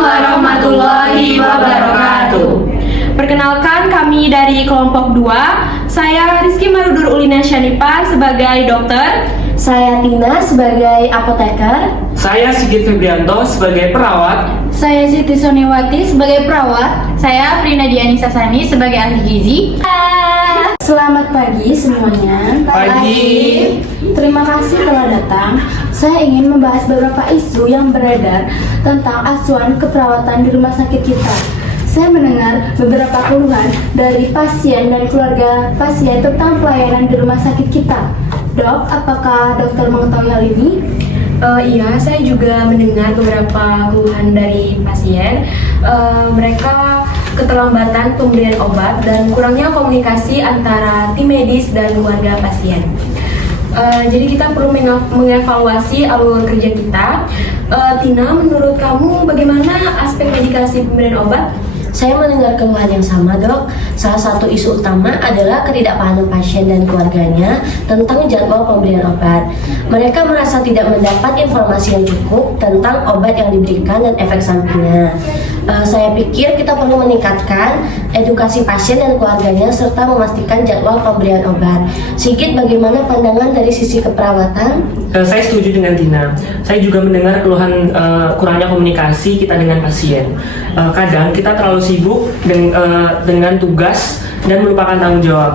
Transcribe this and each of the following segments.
warahmatullahi wabarakatuh. Perkenalkan, kami dari kelompok 2. Saya Rizky Marudur Ulina Syanipar sebagai dokter. Saya Tina sebagai apoteker. Saya Sigit Febrianto sebagai perawat. Saya Siti Soniwati sebagai perawat. Saya Frina Diani Sasani sebagai ahli gizi. Selamat pagi semuanya. Pagi. Terima kasih telah datang. Saya ingin membahas beberapa isu yang beredar tentang asuhan keperawatan di rumah sakit kita. Saya mendengar beberapa keluhan dari pasien dan keluarga pasien tentang pelayanan di rumah sakit kita. Dok, apakah dokter mengetahui hal ini? Iya, saya juga mendengar beberapa keluhan dari pasien. Mereka keterlambatan pemberian obat dan kurangnya komunikasi antara tim medis dan keluarga pasien. Jadi kita perlu mengevaluasi alur kerja kita. Tina, menurut kamu bagaimana aspek medikasi pemberian obat? Saya mendengar keluhan yang sama, Dok. Salah satu isu utama adalah ketidakpahaman pasien dan keluarganya tentang jadwal pemberian obat. Mereka merasa tidak mendapat informasi yang cukup tentang obat yang diberikan dan efek sampingnya. Saya pikir kita perlu meningkatkan edukasi pasien dan keluarganya serta memastikan jadwal pemberian obat. Sigit, bagaimana pandangan dari sisi keperawatan? Saya setuju dengan Tina. Saya juga mendengar keluhan kurangnya komunikasi kita dengan pasien. Kadang kita terlalu sibuk dengan tugas dan melupakan tanggung jawab.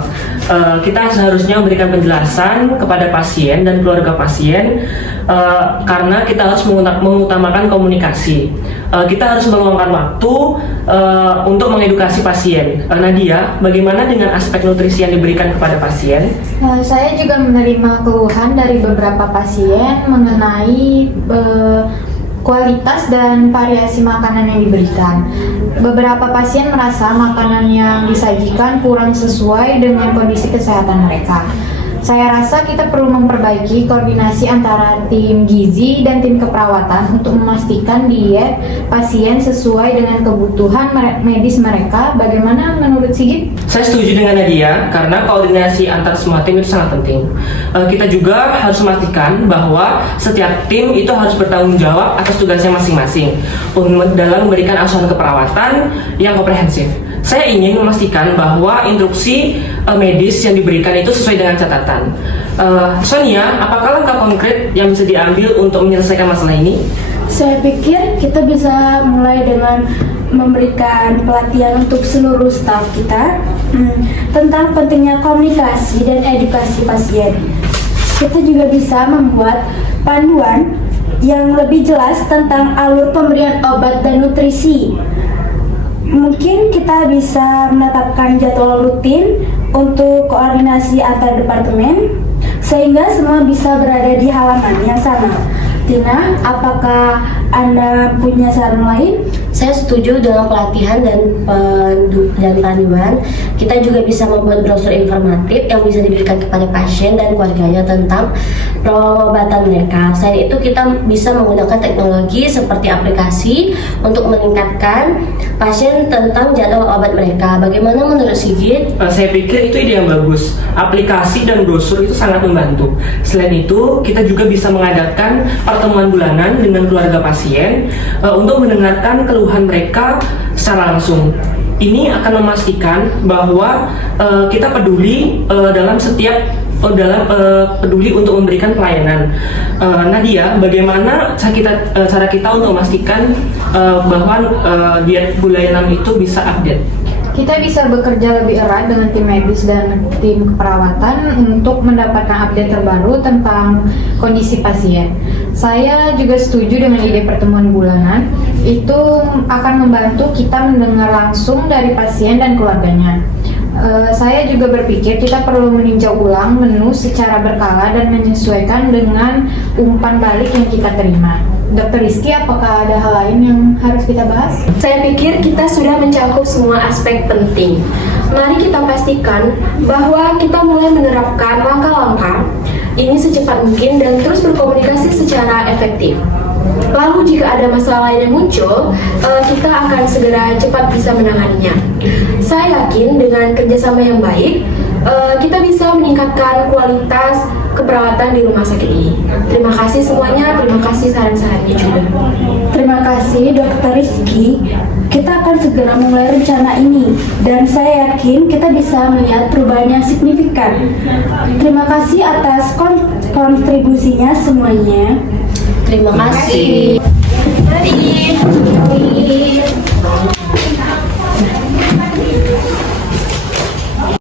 Kita seharusnya memberikan penjelasan kepada pasien dan keluarga pasien karena kita harus mengutamakan komunikasi. Kita harus meluangkan waktu untuk mengedukasi pasien. Nadia, bagaimana dengan aspek nutrisi yang diberikan kepada pasien? Saya juga menerima keluhan dari beberapa pasien mengenai kualitas dan variasi makanan yang diberikan. Beberapa pasien merasa makanan yang disajikan kurang sesuai dengan kondisi kesehatan mereka. Saya rasa kita perlu memperbaiki koordinasi antara tim gizi dan tim keperawatan untuk memastikan diet pasien sesuai dengan kebutuhan medis mereka. Bagaimana menurut Sigit? Saya setuju dengan Nadia karena koordinasi antar semua tim itu sangat penting. Kita juga harus memastikan bahwa setiap tim itu harus bertanggung jawab atas tugasnya masing-masing dalam memberikan asuhan keperawatan yang komprehensif. Saya ingin memastikan bahwa instruksi medis yang diberikan itu sesuai dengan catatan. Sonia, apakah langkah konkret yang bisa diambil untuk menyelesaikan masalah ini? Saya pikir kita bisa mulai dengan memberikan pelatihan untuk seluruh staf kita tentang pentingnya komunikasi dan edukasi pasien. Kita juga bisa membuat panduan yang lebih jelas tentang alur pemberian obat dan nutrisi. Mungkin kita bisa menetapkan jadwal rutin untuk koordinasi antar departemen sehingga semua bisa berada di halaman yang sama. Tina, apakah Anda punya saran lain? Saya setuju dengan pelatihan dan panduan. Kita juga bisa membuat brosur informatif yang bisa diberikan kepada pasien dan keluarganya tentang pengobatan mereka. Selain itu, kita bisa menggunakan teknologi seperti aplikasi untuk meningkatkan pasien tentang jadwal obat mereka. Bagaimana menurut Sigit? Saya pikir itu ide yang bagus. Aplikasi dan brosur itu sangat membantu. Selain itu, kita juga bisa mengadakan pertemuan bulanan dengan keluarga pasien untuk mendengarkan keluhan mereka secara langsung. Ini akan memastikan bahwa kita peduli peduli untuk memberikan pelayanan. Nadia, bagaimana cara kita untuk memastikan bahwa diet bulanan itu bisa update? Kita bisa bekerja lebih erat dengan tim medis dan tim keperawatan untuk mendapatkan update terbaru tentang kondisi pasien. Saya juga setuju dengan ide pertemuan bulanan. Itu akan membantu kita mendengar langsung dari pasien dan keluarganya. Saya juga berpikir kita perlu meninjau ulang menu secara berkala dan menyesuaikan dengan umpan balik yang kita terima. Dr. Rizky, apakah ada hal lain yang harus kita bahas? Saya pikir kita sudah mencakup semua aspek penting. Mari kita pastikan bahwa kita mulai menerapkan langkah-langkah ini secepat mungkin dan terus berkomunikasi secara efektif. Lalu jika ada masalah lain yang muncul, kita akan segera cepat bisa menanganinya. Saya yakin dengan kerjasama yang baik, kita bisa meningkatkan kualitas keperawatan di rumah sakit ini. Terima kasih semuanya, terima kasih saran-sarannya juga. Terima kasih Dr. Rizky. Kita akan segera memulai rencana ini dan saya yakin kita bisa melihat perubahan yang signifikan. Terima kasih atas kontribusinya semuanya. Terima kasih. kasih. Mari.